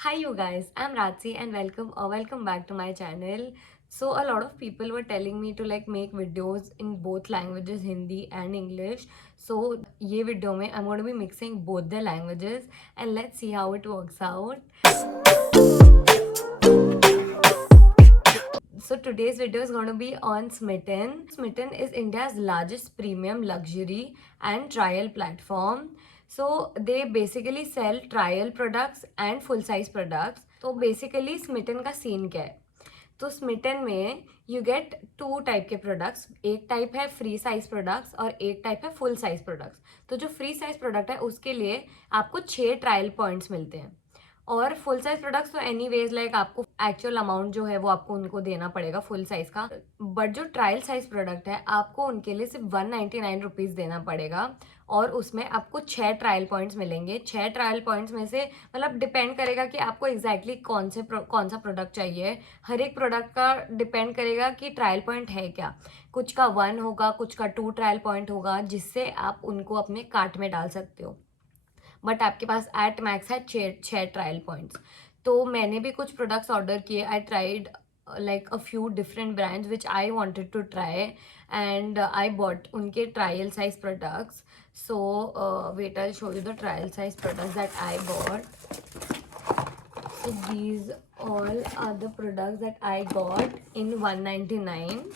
Hi you guys, I'm Ratsi and welcome back to my channel. So a lot of people were telling me to like make videos in both languages, Hindi and English. So ये video में I'm going to be mixing both the languages and let's see how it works out. So today's video is going to be on Smitten. Smitten is India's largest premium luxury and trial platform. So they basically sell trial products and full size products. तो basically Smitten का scene क्या है? तो Smitten में you get to type के products. एक type है free size products और एक टाइप है फुल साइज प्रोडक्ट्स. तो जो फ्री साइज प्रोडक्ट है उसके लिए आपको 6 ट्रायल पॉइंट्स मिलते हैं और फुल साइज प्रोडक्ट्स तो एनी वेज लाइक आपको एक्चुअल अमाउंट जो है वो आपको उनको देना पड़ेगा फुल साइज का. बट जो ट्रायल साइज प्रोडक्ट है आपको उनके लिए सिर्फ 199 रुपीज़ देना पड़ेगा और उसमें आपको 6 ट्रायल पॉइंट्स मिलेंगे. 6 ट्रायल पॉइंट्स में से मतलब डिपेंड करेगा कि आपको एग्जैक्टली कौन सा प्रोडक्ट चाहिए. हर एक प्रोडक्ट का डिपेंड करेगा कि ट्रायल पॉइंट है क्या. कुछ का 1 होगा, कुछ का 2 ट्रायल पॉइंट होगा जिससे आप उनको अपने कार्ट में डाल सकते हो. बट आपके पास एट मैक्स है 6 ट्रायल पॉइंट्स. तो मैंने भी कुछ प्रोडक्ट्स ऑर्डर किए. I tried like a few different brands which I wanted to try and I bought उनके trial size products. So wait, I'll show you the trial size products that I bought. So these all are the products that I got in 199.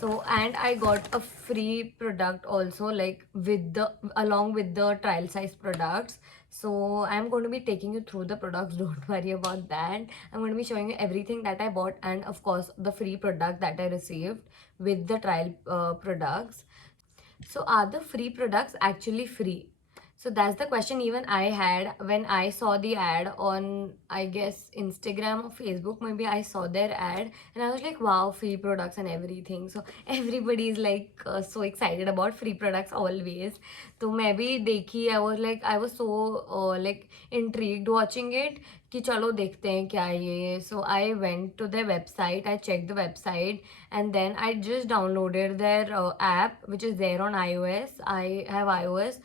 So and I got a free product also like with the along with the trial size products. So I'm going to be taking you through the products. Don't worry about that. I'm going to be showing you everything that I bought and of course the free product that I received with the trial products. So are the free products actually free? So that's the question even I had when I saw the ad on, I guess, Instagram or Facebook. Maybe I saw their ad and I was like, wow, free products and everything. So everybody is like so excited about free products always. So maybe देखी, I was so like intrigued watching it कि चलो देखते हैं क्या है ये. So I went to their website, I checked the website and then I just downloaded their app which is there on iOS. I have iOS.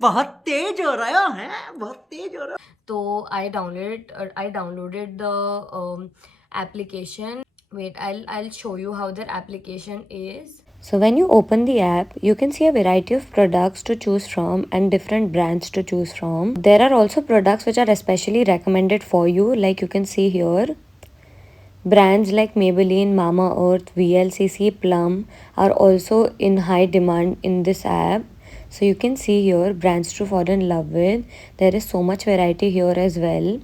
बहुत तेज हो रहा है बहुत तेज हो रहा है. तो I downloaded the application. Wait, I'll show you how their application is. So when you open the app, you can see a variety of products to choose from and different brands to choose from. There are also products which are especially recommended for you, like you can see here. Brands like Maybelline, Mamaearth, VLCC, Plum are also in high demand in this app. So you can see here brands to fall in love with. There is so much variety here as well.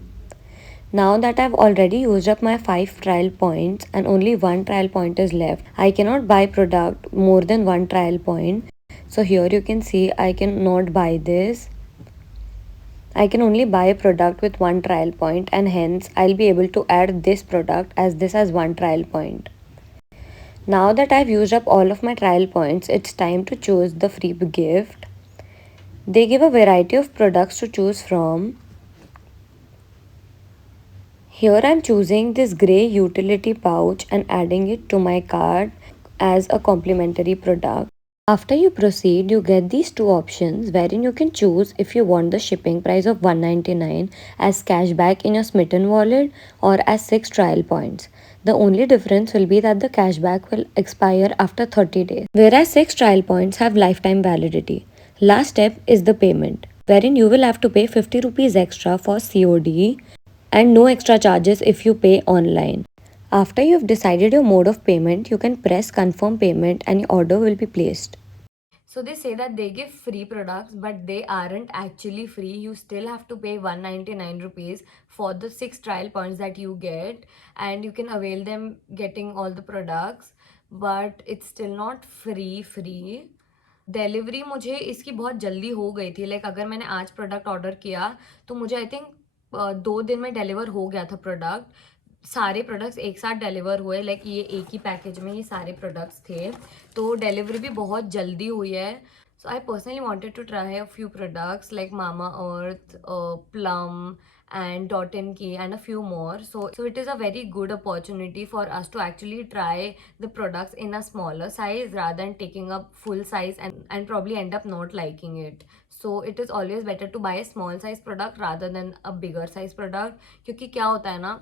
Now that I've already used up my 5 trial points and only 1 trial point is left, I cannot buy product more than 1 trial point. So here you can see I cannot buy this. I can only buy a product with 1 trial point and hence I'll be able to add this product as this has 1 trial point. Now that I've used up all of my trial points, it's time to choose the free gift. They give a variety of products to choose from. Here I'm choosing this grey utility pouch and adding it to my cart as a complimentary product. After you proceed, you get these two options wherein you can choose if you want the shipping price of 199 as cashback in your Smitten wallet or as 6 trial points. The only difference will be that the cashback will expire after 30 days, whereas 6 trial points have lifetime validity. Last step is the payment, wherein you will have to pay 50 rupees extra for COD and no extra charges if you pay online. After you've decided your mode of payment, you can press confirm payment and your order will be placed. So they say that they give free products, but they aren't actually free. You still have to pay 199 rupees for the 6 trial points that you get, and you can avail them getting all the products, but it's still not free. Delivery मुझे इसकी बहुत जल्दी हो गई थी. Like अगर मैंने आज प्रोडक्ट ऑर्डर किया तो मुझे आई थिंक 2 दिन में डिलीवर हो गया था प्रोडक्ट. सारे प्रोडक्ट्स एक साथ डिलीवर हुए. लाइक ये एक ही पैकेज में ये सारे प्रोडक्ट्स थे. तो डिलीवरी भी बहुत जल्दी हुई है. So I personally wanted to try a few products like Mamaearth, Plum and Dot & Key and a few more. So it is a very good opportunity for us to actually try the products in a smaller size rather than taking up full size and probably end up not liking it. So it is always better to buy a small size product rather than a bigger size product. क्योंकि क्या होता है ना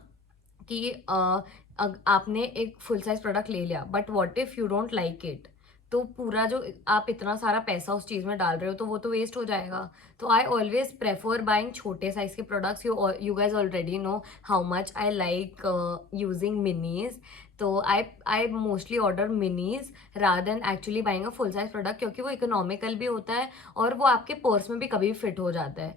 कि आपने एक full size product ले लिया, but what if you don't like it, तो पूरा जो आप इतना सारा पैसा उस चीज़ में डाल रहे हो तो वो तो वेस्ट हो जाएगा. तो आई ऑलवेज प्रेफर बाइंग छोटे साइज के products. You guys already know how much I like using minis. तो I mostly order minis rather than actually buying a full size product, क्योंकि वो इकोनॉमिकल भी होता है और वो आपके पर्स में भी कभी फिट हो जाता है,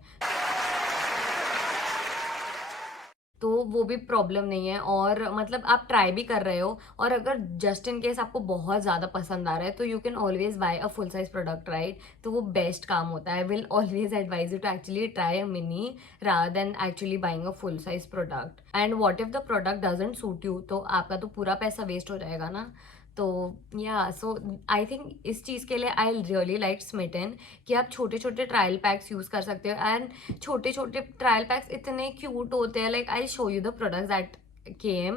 तो वो भी प्रॉब्लम नहीं है. और मतलब आप ट्राई भी कर रहे हो, और अगर जस्ट इन केस आपको बहुत ज़्यादा पसंद आ रहा है तो you can always buy a full size product, right. तो वो बेस्ट काम होता है. I will always advise you to actually try a mini rather than actually buying a full size product. And what if the product doesn't suit you, तो आपका तो पूरा पैसा वेस्ट हो जाएगा ना. तो या सो आई थिंक इस चीज़ के लिए आई रियली लाइक स्मिटन कि आप छोटे छोटे ट्रायल पैक्स यूज़ कर सकते हो. एंड छोटे छोटे ट्रायल पैक्स इतने क्यूट होते हैं. Like I show you the products that came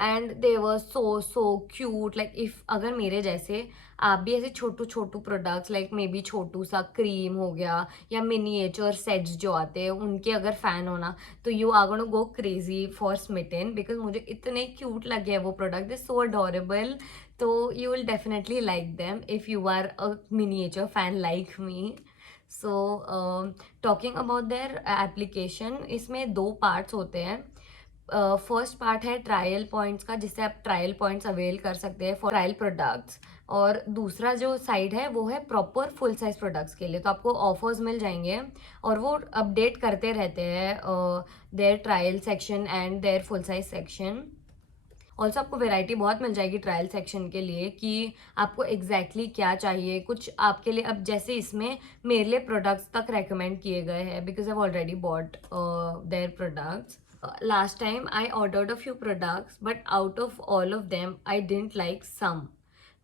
and they were so cute. Like if अगर मेरे जैसे आप भी ऐसे छोटू छोटू प्रोडक्ट्स लाइक मे बी छोटू सा क्रीम हो गया या मिनिएचर सेट्स जो आते हैं उनके अगर फैन होना, तो you are gonna go crazy for Smitten because मुझे इतने क्यूट लगे हैं वो प्रोडक्ट. They so adorable. तो you will definitely like them if you are a miniature fan like me. So talking about their application, इसमें दो parts होते हैं. फर्स्ट पार्ट है ट्रायल पॉइंट्स का, जिससे आप ट्रायल पॉइंट्स अवेल कर सकते हैं फॉर ट्रायल प्रोडक्ट्स. और दूसरा जो साइड है वो है प्रॉपर फुल साइज प्रोडक्ट्स के लिए. तो आपको ऑफर्स मिल जाएंगे और वो अपडेट करते रहते हैं their trial section and their full size section. Also आपको वेराइटी बहुत मिल जाएगी ट्रायल सेक्शन के लिए कि आपको एग्जैक्टली क्या चाहिए. कुछ आपके लिए अब जैसे इसमें मेरे लिए प्रोडक्ट्स तक रेकमेंड किए गए हैं because I already bought their products. Last time I ordered a few products but out of all of them I didn't like some.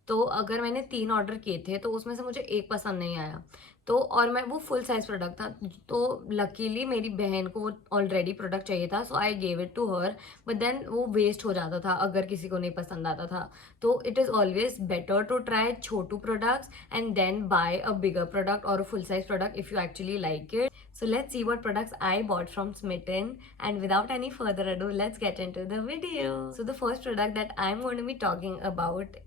तो अगर मैंने 3 ऑर्डर किए थे तो उसमें से मुझे एक पसंद नहीं आया. तो और मैं वो फुल साइज प्रोडक्ट था, तो लकीली मेरी बहन को वो ऑलरेडी प्रोडक्ट चाहिए था, so I gave it to her. But then वो वेस्ट हो जाता था अगर किसी को नहीं पसंद आता था. तो it is always better to try छोटू products and then buy a bigger product और a full size product if you actually like it. So let's see what products I bought from Smitten, and without any further ado, let's get into the video. So the first product that I'm going to be talking about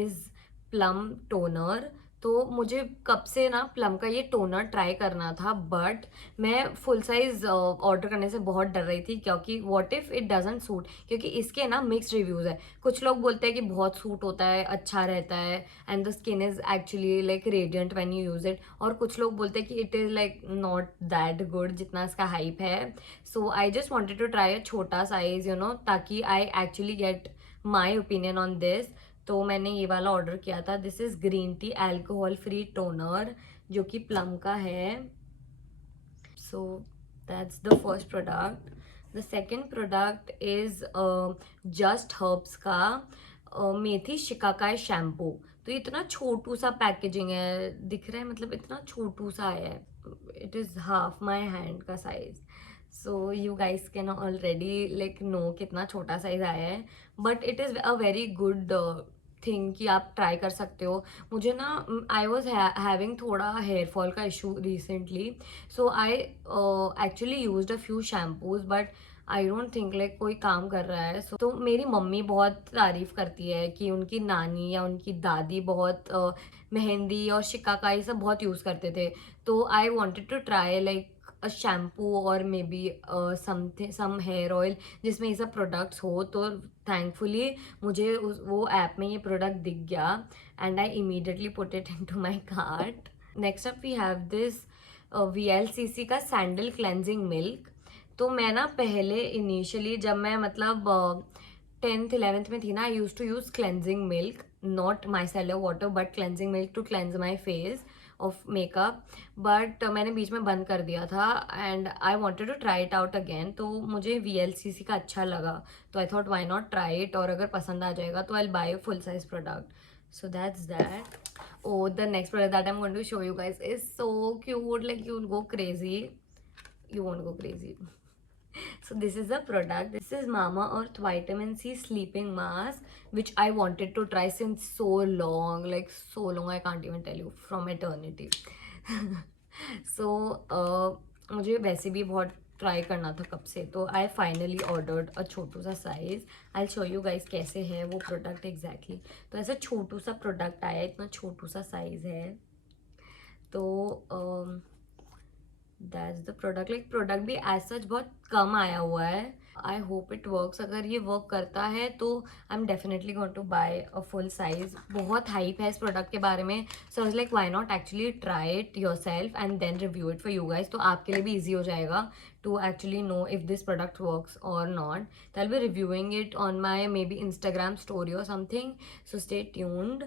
is Plum Toner. तो मुझे कब से ना plum का ये toner try करना था, but मैं फुल साइज ऑर्डर करने से बहुत डर रही थी क्योंकि what if it doesn't suit. क्योंकि इसके ना मिक्स्ड रिव्यूज़ है. कुछ लोग बोलते हैं कि बहुत सूट होता है, अच्छा रहता है and the skin is actually like radiant when you use it, और कुछ लोग बोलते हैं कि it is like not that good जितना इसका हाइप है. So I just wanted to try a छोटा साइज ताकि I actually get my opinion on this. तो मैंने ये वाला ऑर्डर किया था. This is green tea alcohol free toner जो कि प्लम का है. So that's the first product. The second product is just herbs का मेथी शिकाकाई शैम्पू. तो इतना छोटू सा पैकेजिंग है, दिख रहा है, मतलब इतना छोटू सा है. It is half my hand का size. So you guys can already like know कितना छोटा साइज आया है, but it is a very good thing कि आप ट्राई कर सकते हो. मुझे ना आई वॉज हैविंग थोड़ा हेयर फॉल का issue recently, so I actually used a few shampoos but I don't think like कोई काम कर रहा है. तो मेरी मम्मी बहुत तारीफ करती है कि उनकी नानी या उनकी दादी बहुत मेहंदी और शिकाकाई सब बहुत यूज़ करते थे. तो I wanted to try like a shampoo और maybe something some hair oil जिसमें ये सब प्रोडक्ट्स हो. तो थैंकफुली मुझे वो ऐप में ये प्रोडक्ट दिख गया and I immediately put it into my cart. Next up we have this VLCC का सैंडल क्लेंजिंग मिल्क. तो मैं ना पहले इनिशियली जब मैं मतलब 10th 11th में थी ना, I use to use cleansing milk, not micellar water but cleansing milk to cleanse my face of makeup. But मैंने बीच में बंद कर दिया था and I wanted to try it out again. तो मुझे VLCC का अच्छा लगा, तो I thought why not try it, और अगर पसंद आ जाएगा तो I buy full size product. So that's that. Oh, the next product that I'm going to show you guys is so cute. Like you'll go crazy. You won't go crazy. So this is a product. This is Mama Earth Vitamin C Sleeping Mask, which I wanted to try since so long, like so long, I can't even tell you, from eternity. So मुझे वैसे भी बहुत try करना था कब से, तो I finally ordered अ छोटू सा size. I show you guys कैसे है वो प्रोडक्ट एग्जैक्टली. तो ऐसा छोटू सा प्रोडक्ट आया, इतना छोटू सा साइज़ है. तो that's the product. Like product भी एज सच बहुत कम आया हुआ है. I hope it works. अगर ये वर्क करता है तो I am definitely going to buy a full size. बहुत हाइप है इस प्रोडक्ट के बारे में, so I was like why not actually try it yourself and then review it for you guys. तो आपके लिए भी ईजी हो जाएगा to actually no if this product works और नॉट. तो I will be reviewing it on my maybe Instagram story और something, so stay tuned.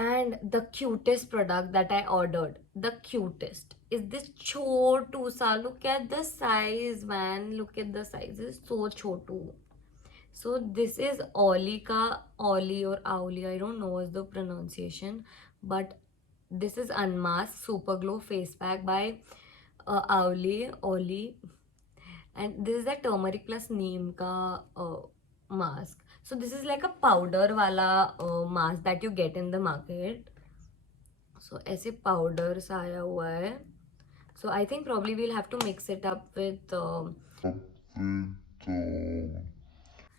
And the cutest product that I ordered, the cutest, is this chotu sa. Look at the size, man. Look at the size. It's so chotu. So this is Ollie ka, Ollie or Auli, I don't know what's the pronunciation, but this is Unmasked Super Glow Face Pack by Ollie, and this is the turmeric plus neem ka mask. So this is like a powder wala mask that you get in the market. So ऐसे powder सा आया हुआ है. So I think probably we'll have to mix it up with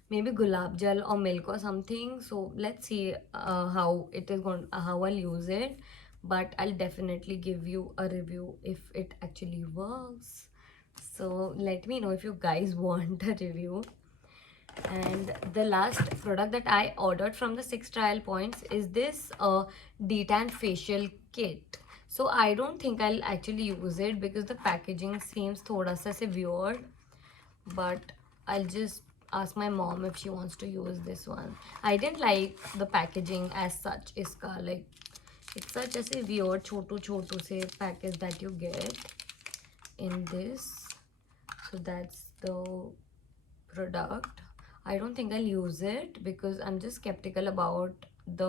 maybe gulab jal or milk or something. So let's see how it is going, how I'll use it. But I'll definitely give you a review if it actually works. So let me know if you guys want a review. And the last product that I ordered from the 6 trial points is this detan facial kit. So I don't think I'll actually use it because the packaging seems thoda sa se weird, but I'll just ask my mom if she wants to use this one. I didn't like the packaging as such. Iska, like, it's such as a weird chotu se package that you get in this. So that's the product. I don't think I'll use it because I'm just skeptical about the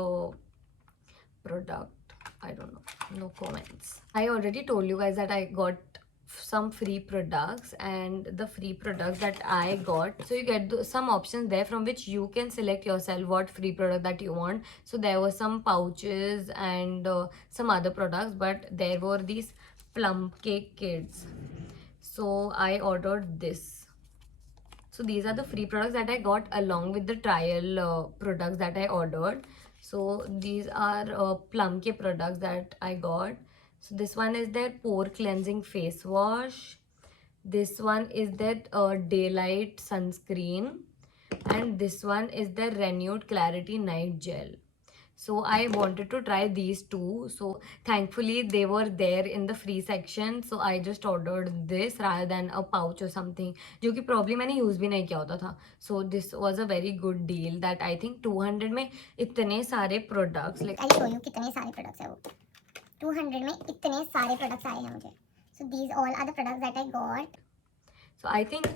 product. I don't know. No comments. I already told you guys that I got some free products, and the free products that I got, so you get some options there from which you can select yourself what free product that you want. So there were some pouches and some other products, but there were these plum cake kits. So I ordered this. So these are the free products that I got along with the trial products that I ordered. So these are plum cake products that I got. So this one is their pore cleansing face wash. This one is their daylight sunscreen, and this one is their renewed clarity night gel. So I wanted to try these two. So thankfully they were there in the free section. So I just ordered this rather than a pouch or something, जो कि probably मैंने use भी नहीं किया होता था. So this was a very good deal that I think 200 में इतने सारे products, like I'll show you कितने सारे products है वो. 200 में इतने सारे products आए हैं मुझे. So these all are the products that I got. So I think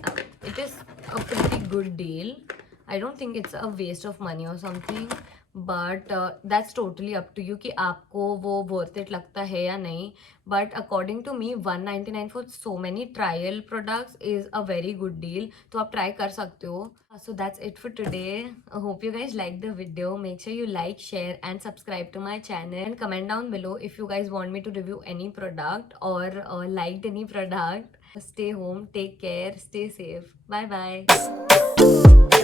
it is a pretty good deal. I don't think it's a waste of money or something, but that's totally up to you कि आपको वो worth it लगता है या नहीं. But according to me 199 for so many trial products is a very good deal. तो आप try कर सकते हो. So that's it for today. I hope you guys liked the video. Make sure you like, share and subscribe to my channel, and comment down below if you guys want me to review any product or liked any product. Stay home, take care, stay safe. Bye bye.